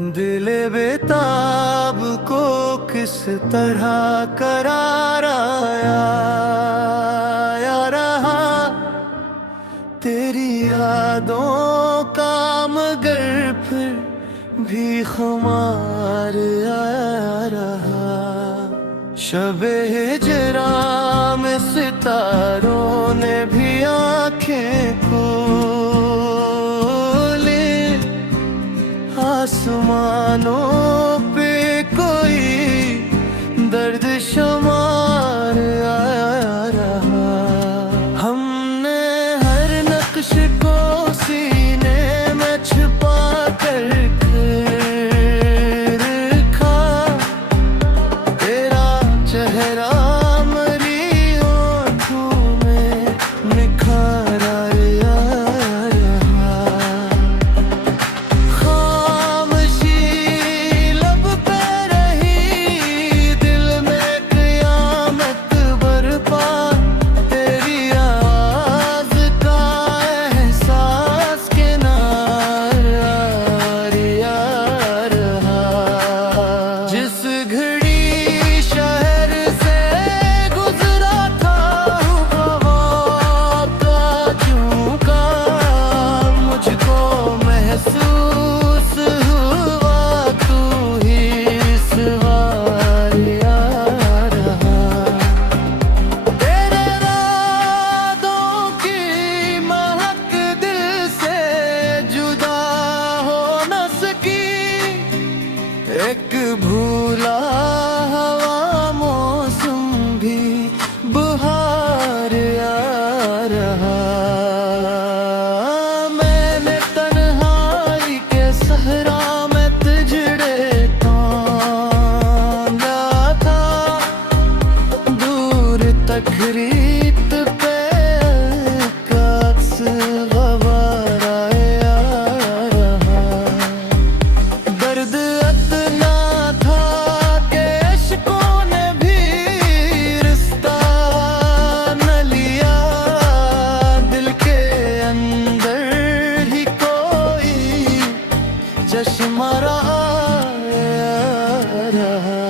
दिले बेताब को किस तरह करार आया रहा। तेरी यादों का मगर फिर भी खुमार आया रहा। शबे हिजरा में सितारों ने भी आंखें खोली। आसमानों पे कोई दर्द शुमार आया रहा। हमने हर नक्श को सीने में छुपा कर रखा। तेरा चेहरा मरी आँखों में निखार आया रहा। खामोशी लब पे रही, दिल में क़यामत बरपा। तेरी आवाज़ का एहसास किनार आया रहा। जिस घड़ी शहर से गुजरा था हवा का झोंका, मुझको महसूस हुआ तू ही सवारिया रहा। तेरे रातों की महक दिल से जुदा हो न सकी। एक भूला हवा मौसम भी बहार आ रहा। मैंने तन्हाई के सहरा में तुझड़े तांगा था। दूर तक रीत पे अक्स गवार आया रहा। दर्द इतना था कि इश्कों ने भी रिश्ता न लिया। दिल के अंदर ही कोई चश्मा आया रहा।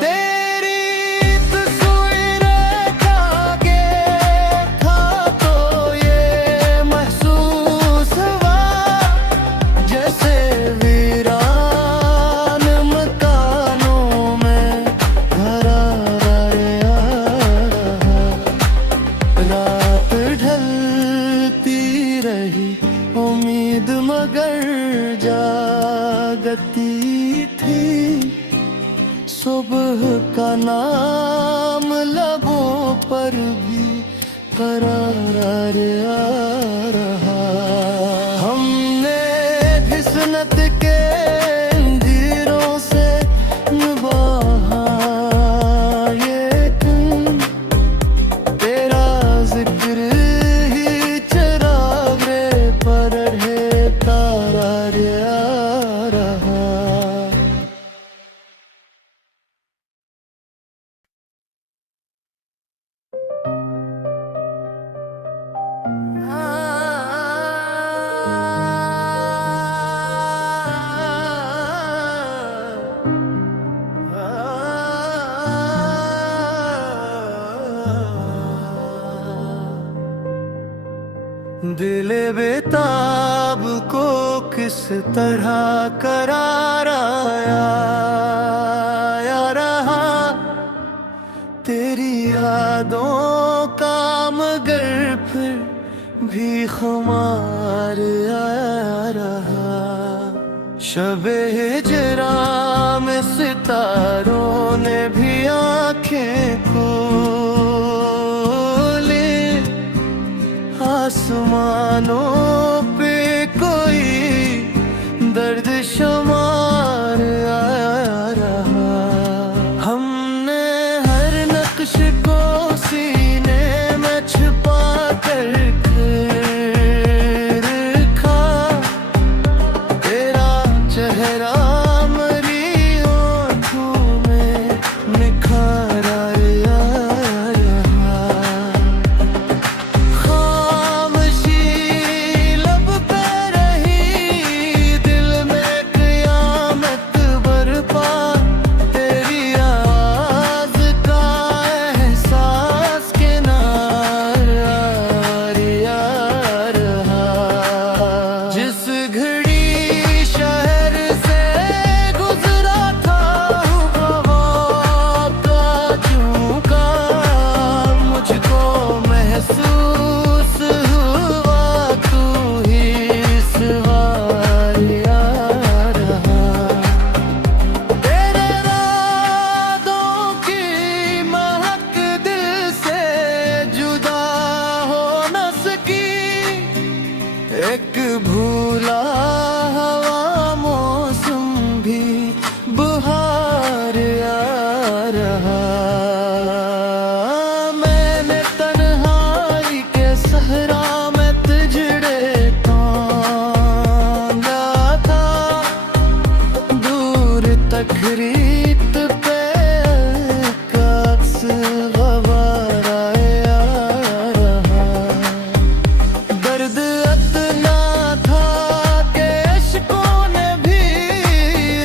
तेरी तस्वीरें जागे था तो ये महसूस हुआ जैसे वीरान मकानों में घरार आया रहा। रात ढलती रही उम्मीद मगर जागती थी। सुबह का नाम लबों पर भी करार आ रहा। हमने फिसनत के अंधेरों से निभाया ये दिन। तेरा जिक्र ही चरागे पर है तारा रहा। दिले बेताब को किस तरह करार आया रहा। तेरी यादों का मगर फिर भी खुमार आया रहा। शबे हिजरा में सितारों ने भी आंखें खोली। आसमानों पे कोई दर्द शुमार आया रहा। हमने हर नक्श को सीने में छुपा कर रखा। तेरा चेहरा मरी आँखों में निखार आया रहा। खामोशी लब पे रही, दिल में एक भूला हवा मौसम भी बहार आ रहा। मैंने तन्हाई के सहरा में तिजड़े तांगा था, दूर तक रीत पे अक्स गवारा आ रहा। दर्द इतना था कि इश्कों ने भी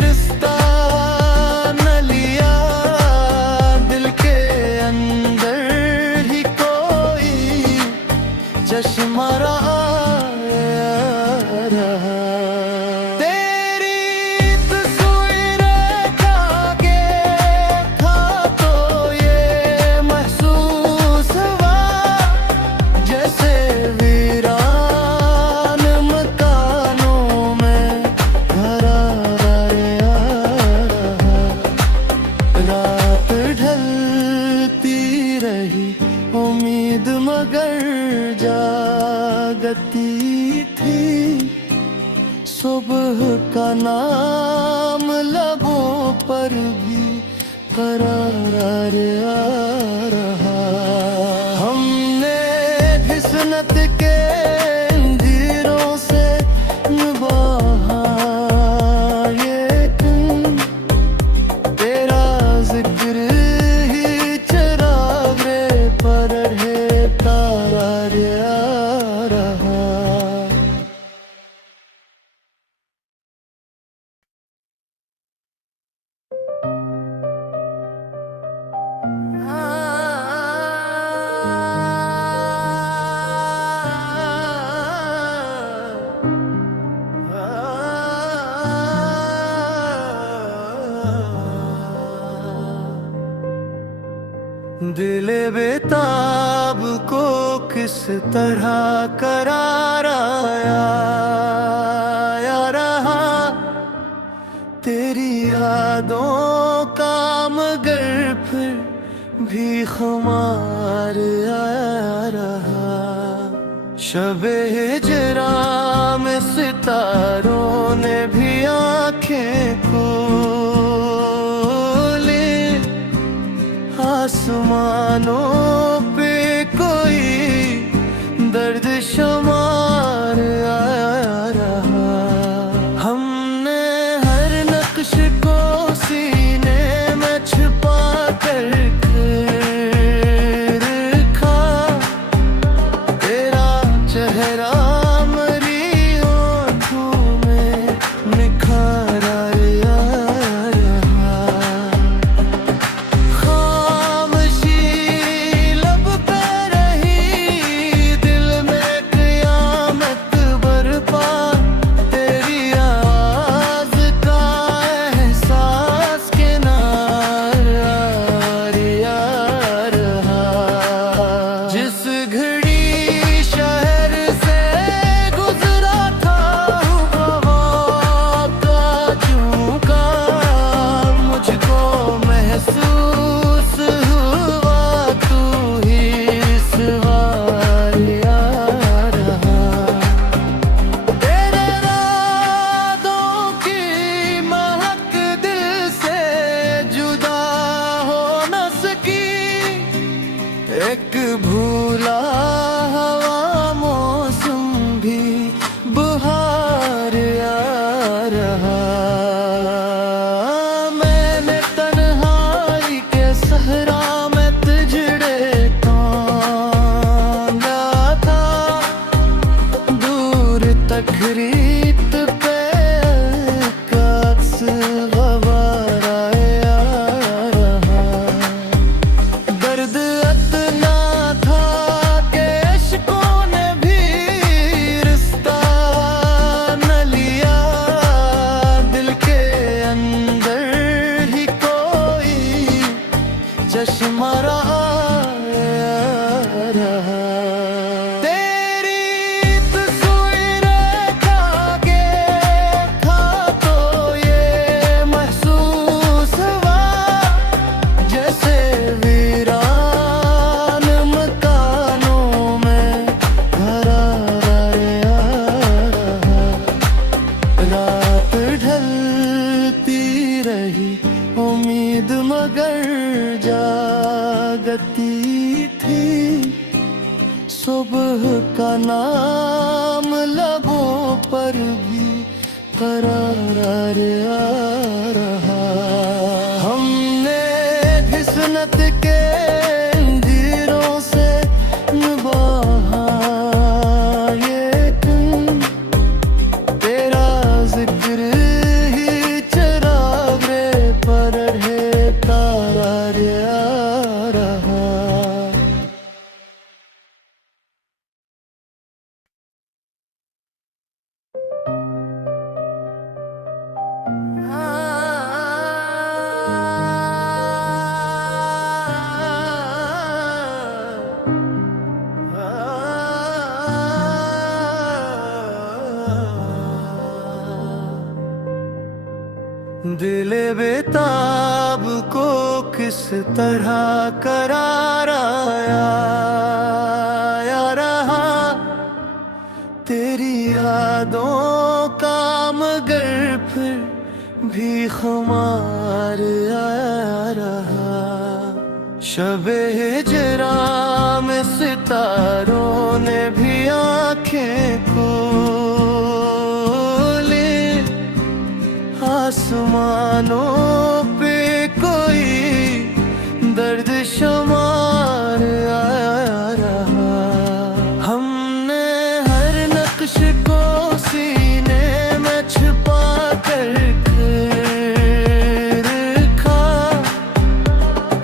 रिश्ता न लिया, दिल के अंदर ही कोई चश्मा रहा। तेरी तस्वीरें जागे था तो ये महसूस हुआ, जैसे वीरान मकानों में घरार आ रहा। रात ढलती रही उम्मीद मगर जागती थी, सुबह का नाम लबों पर भी करार आ रहा। हमने फिसनत के अंधेरों से निभाया ये दिन, तेरा जिक्र ही चरागे पर है तारा आ रहा। दिले बेताब को किस तरह करार आया रहा, तेरी यादों का मगर फिर भी खुमार आ रहा। शबे हिजरा में सितारों ने भी आंखें खोली, आसमानों पे कोई दर्द शुमार आ रहा। हमने हर नक्श को सीने में छुपा कर रखा, तेरा चेहरा मरी आँखों में निखार आ रहा। खामोशी लब पे रही, दिल में क़यामत बरपा, तेरी आवाज़ का एहसास किनार आ रहा। जिस घड़ी शहर से गुजरा था हवा का झोंका, मुझको महसूस हुआ तू ही सवार आ रहा। तेरे रातों की महक दिल से जुदा हो न सकी, एक भूला हवा मौसम भी बहार आ रहा। मैंने तन्हाई के सहरा में तिजड़े तांगा था, दूर तक रीत पे अक्स गवारा आ रहा। दर्द इतना था कि इश्कों ने भी रिश्ता न लिया, दिल के अंदर ही कोई चश्मा रहा। तेरी तस्वीरें का नाम लबों पर भी करार आ रहा। हमने घिसनत के अंधेरों से निभाया ये दिन, तेरा जिक्र ही चिराग रे पर है तारा आ रहा। दिले बेताब को किस तरह करार आया रहा, तेरी यादों का मगर फिर भी खुमार आया रहा। शबे हिजरा में सितारों ने भी आंखें खोली, आसमानों पे कोई दर्द शुमार आया रहा। हमने हर नक्श को सीने में छुपा कर रखा,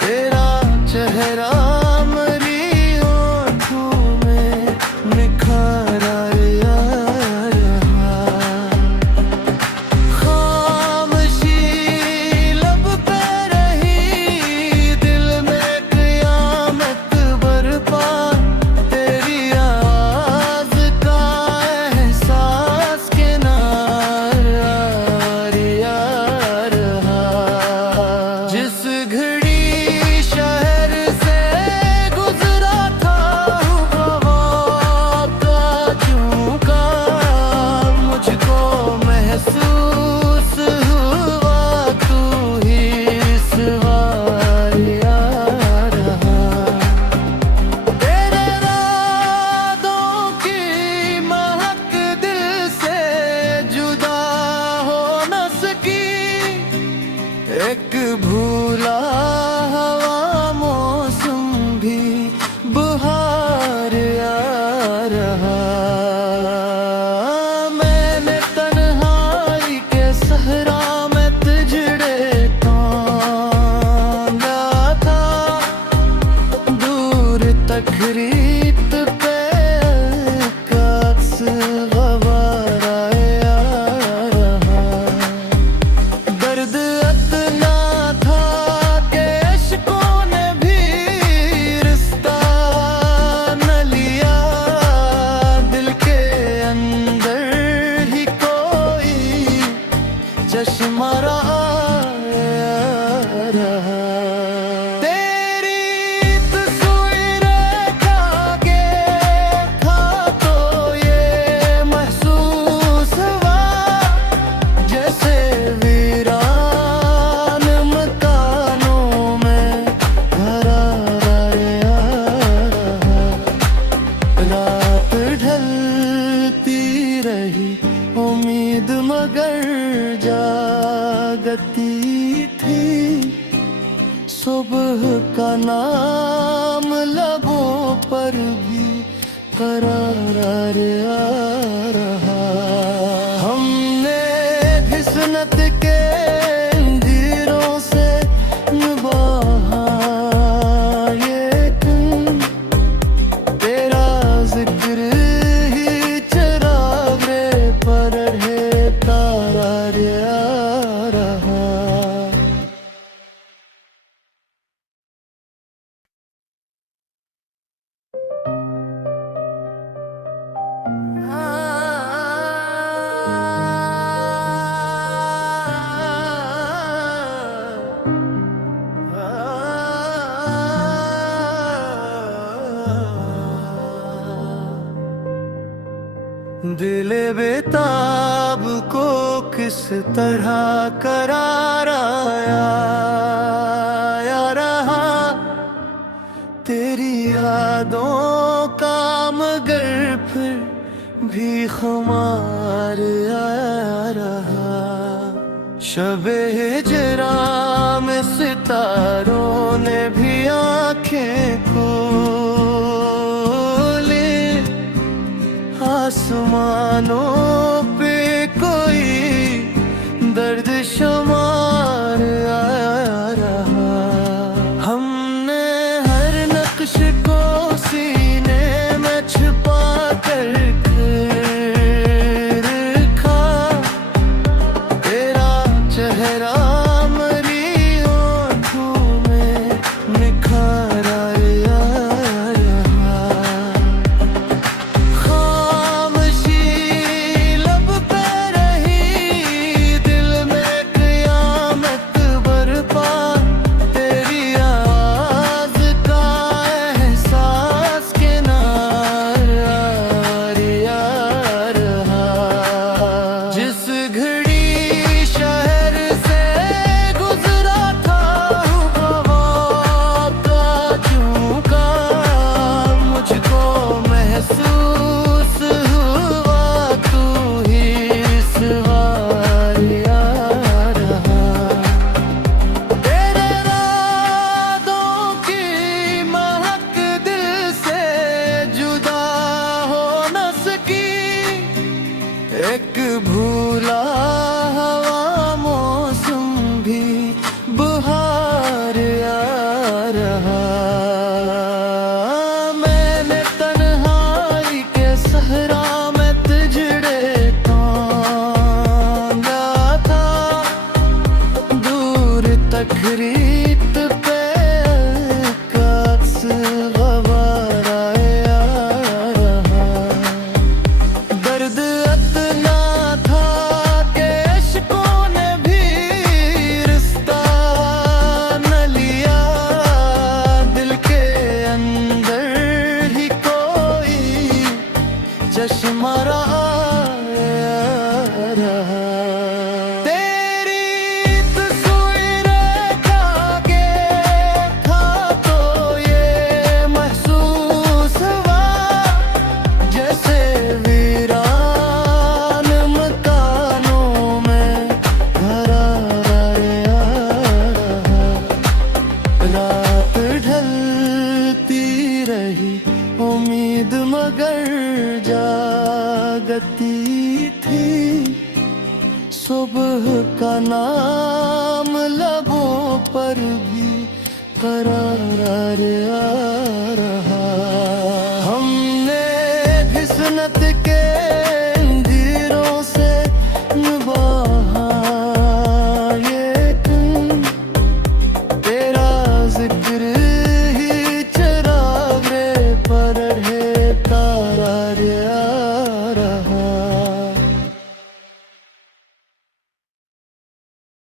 तेरा चेहरा मरी आँखों में निखार आया रहा। खामोशी लब पे रही, दिल में क़यामत बरपा, तेरी आवाज़ का एहसास किनार आ रहा। जिस घड़ी शहर से गुजरा था हवा का झोंका, मुझको महसूस हुआ तू ही सवार आ रहा। तेरे रातों की महक दिल से जुदा हो न सकी, एक भूला हवा मौसम भी बहार आ रहा। मैंने तन्हाई के सहरा में तुझड़े तांगा था, दूर तक रीत पे अक्स गवार आया रहा। दर्द इतना था कि इश्कों ने भी रिश्ता न लिया, दिल के अंदर ही कोई चश्मा आया रहा। तेरी तस्वीरें जागे था तो ये महसूस हुआ, जैसे वीरान मकानों में घरार आया रहा। रात ढलती रही उम्मीद मगर जागती थी, सुबह का नाम लबों पर भी करार आ रहा। हमने घिसनत के अंधेरों से निभाया ये दिन, तेरा जिक्र ही चिराग रे पर है तारा आ रहा। दिले बेताब को किस तरह करार आया रहा, तेरी यादों का मगर फिर भी खुमार आया रहा। शबे हिजरा में सितारों ने भी आंखें खोली, आसमानों पे कोई दर्द शुमार आया रहा। हमने हर नक्श को सीने में छुपा कर रखा, तेरा चेहरा मरी आँखों में निखार आया रहा। खामोशी लब पे रही, दिल में क़यामत बरपा, तेरी आवाज़ का एहसास किनार आया रहा। जिस घड़ी शहर से गुजरा था, हवा का झोंका मुझको महसूस हुआ, तू ही इस बार आ रहा। तेरे रातों की महक दिल से जुदा हो न सकी, एक भूला हवा मौसम भी बहार आ रहा। मैंने तन्हाई के सहरा में तिजड़े तांगा था, दूर तक रीत पे अक्स गवार आया रहा। दर्द इतना था कि इश्कों ने भी रिश्ता न लिया, दिल के अंदर ही कोई चश्मा रहा। तेरी तस्वीरें खाके था तो ये महसूस हुआ, जैसे वीरान मकानों में भरा आया रहा। रात ढलती रही उम्मीद मगर जागती थी, सुबह का नाम लबों पर भी करार आ रहा।